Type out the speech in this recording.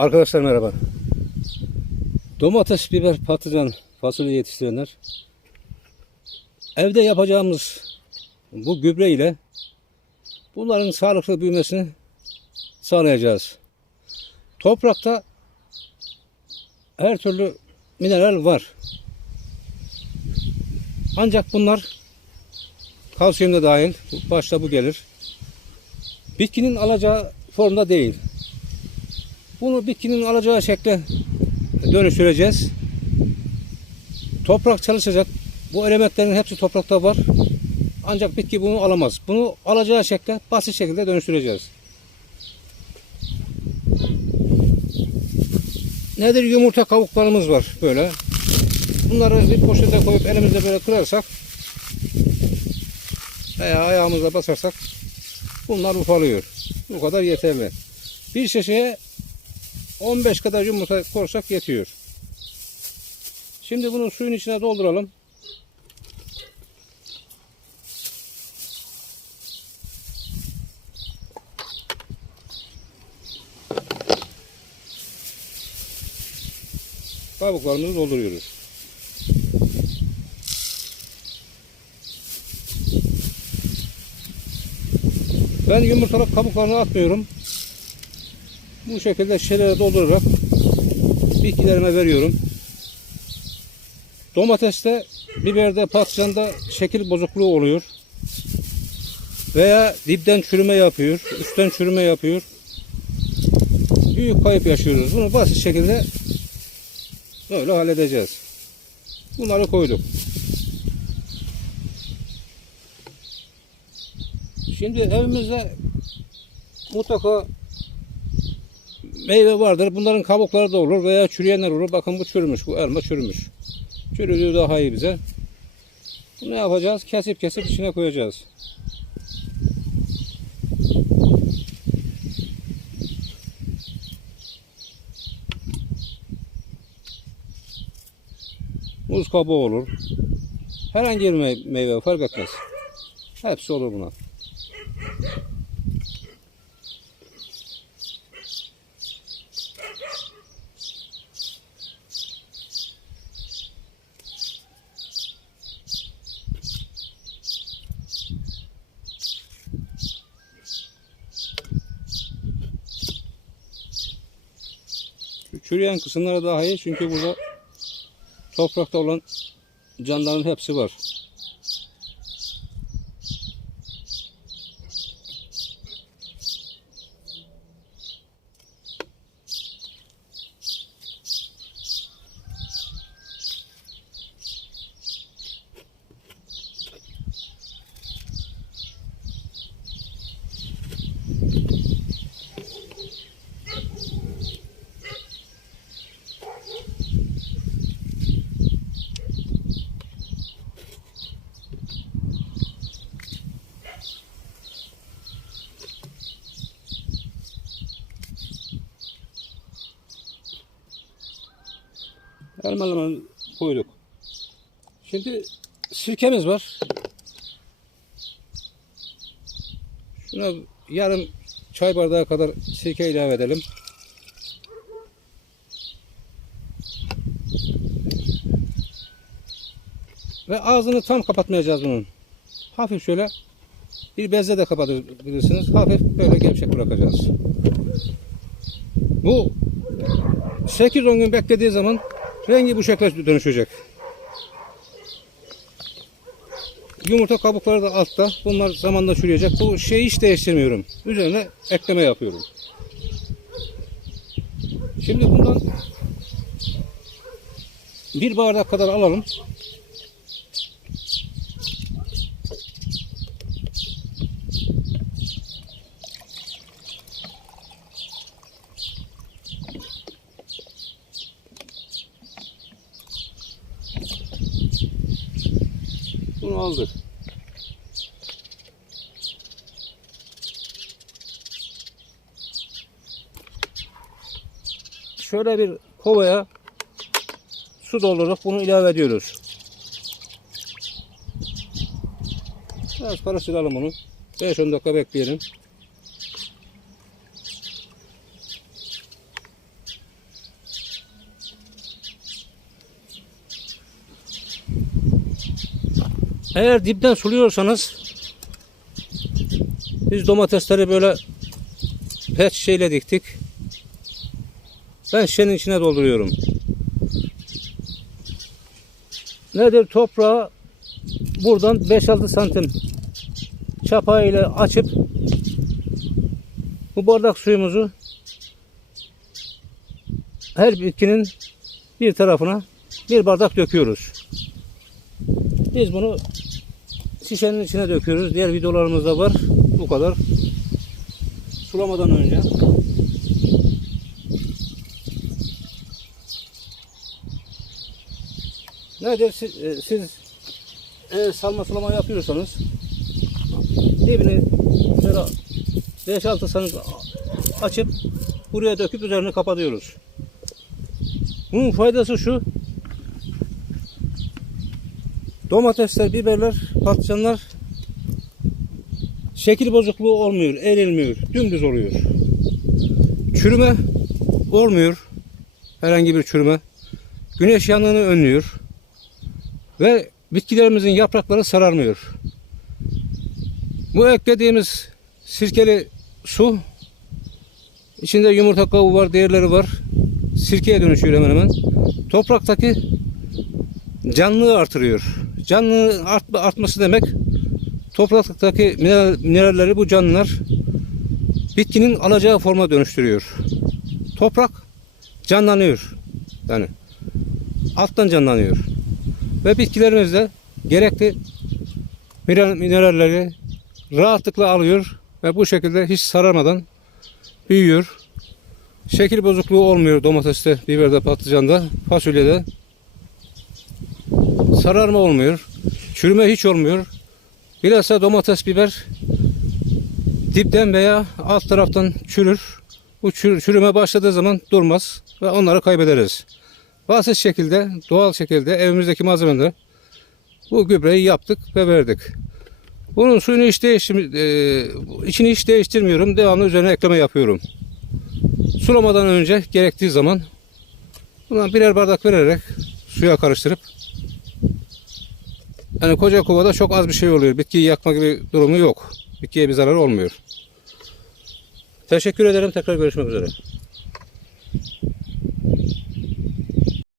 Arkadaşlar merhaba. Domates, biber, patlıcan, fasulye yetiştirenler. Evde yapacağımız bu gübre ile bunların sağlıklı büyümesini sağlayacağız. Toprakta her türlü mineral var. Ancak bunlar kalsiyum da dahil. Başta bu gelir. Bitkinin alacağı formda değil. Bunu bitkinin alacağı şekle dönüştüreceğiz. Toprak çalışacak. Bu elementlerin hepsi toprakta var. Ancak bitki bunu alamaz. Bunu alacağı şekle basit şekilde dönüştüreceğiz. Nedir? Yumurta kabuklarımız var böyle. Bunları bir poşete koyup elimizde böyle kırarsak veya ayağımızla basarsak bunlar ufalıyor. Bu kadar yeterli. Bir şişeye 15 kadar yumurta korsak yetiyor. Şimdi bunu suyun içine dolduralım. Kabuklarımızı dolduruyoruz. Ben yumurtalık kabuklarını atmıyorum. Bu şekilde şişelere doldurarak bitkilerime veriyorum. Domateste, biberde, patlıcanda şekil bozukluğu oluyor. Veya dipten çürüme yapıyor, üstten çürüme yapıyor. Büyük kayıp yaşıyoruz. Bunu basit şekilde böyle halledeceğiz. Bunları koyduk. Şimdi evimizde mutlaka meyve vardır. Bunların kabukları da olur veya çürüyenler olur. Bakın bu çürümüş. Bu elma çürümüş. Çürüdüğü daha iyi bize. Bunu ne yapacağız? Kesip kesip içine koyacağız. Muz kabuğu olur. Herhangi bir mey- meyve fark etmez. Hepsi olur buna. Çürüyen kısımları daha iyi çünkü burada toprakta olan canlıların hepsi var. Elmalarını koyduk. Şimdi sirkemiz var. Şuna yarım çay bardağı kadar sirke ilave edelim. Ve ağzını tam kapatmayacağız bunun. Hafif şöyle bir bezle de kapatabilirsiniz. Hafif böyle gevşek bırakacağız. Bu 8-10 gün beklediği zaman rengi bu şekle dönüşecek. Yumurta kabukları da altta. Bunlar zamanla çürüyecek. Bu şeyi hiç değiştirmiyorum. Üzerine ekleme yapıyorum. Şimdi bundan bir bardak kadar alalım. Bunu aldık. Şöyle bir kovaya su doldurup bunu ilave ediyoruz. Biraz karıştıralım bunu. 5-10 dakika bekleyelim. Eğer dipten suluyorsanız biz domatesleri böyle pet şeyle diktik. Ben şişenin içine dolduruyorum. Nedir? Toprağı buradan 5-6 santim çapa ile açıp bu bardak suyumuzu her bitkinin bir tarafına bir bardak döküyoruz. Biz bunu şişenin içine döküyoruz. Diğer videolarımızda var. Bu kadar. Sulamadan önce. Nedir? Siz, e, siz eğer salma sulama yapıyorsanız dibini şöyle 5-6 santim açıp buraya döküp üzerine kapatıyoruz. Bunun faydası şu. Domatesler, biberler, patlıcanlar şekil bozukluğu olmuyor, erilmiyor, dümdüz oluyor. Çürüme olmuyor. Herhangi bir çürüme. Güneş yanığını önlüyor. Ve bitkilerimizin yaprakları sararmıyor. Bu eklediğimiz sirkeli su içinde yumurta kabuğu var, diğerleri var. Sirkeye dönüşüyor hemen hemen. Topraktaki canlılığı artırıyor. Canlılığın art, artması demek topraktaki mineral, mineralleri bu canlılar bitkinin alacağı forma dönüştürüyor. Toprak canlanıyor. Yani alttan canlanıyor. Ve bitkilerimiz de gerekli mineral- mineralleri rahatlıkla alıyor ve bu şekilde hiç sararmadan büyüyor. Şekil bozukluğu olmuyor domateste, biberde, patlıcanda, fasulyede. Sararma olmuyor. Çürüme hiç olmuyor. Bilhassa domates, biber dipten veya alt taraftan çürür. Bu çür- çürüme başladığı zaman durmaz ve onları kaybederiz. Basit şekilde, doğal şekilde evimizdeki malzemeler bu gübreyi yaptık ve verdik. Bunun suyunu hiç değiştir, e, içini hiç değiştirmiyorum. Devamlı üzerine ekleme yapıyorum. Sulamadan önce gerektiği zaman buna birer bardak vererek suya karıştırıp yani koca kovada çok az bir şey oluyor. Bitkiyi yakma gibi durumu yok. Bitkiye bir zararı olmuyor. Teşekkür ederim. Tekrar görüşmek üzere.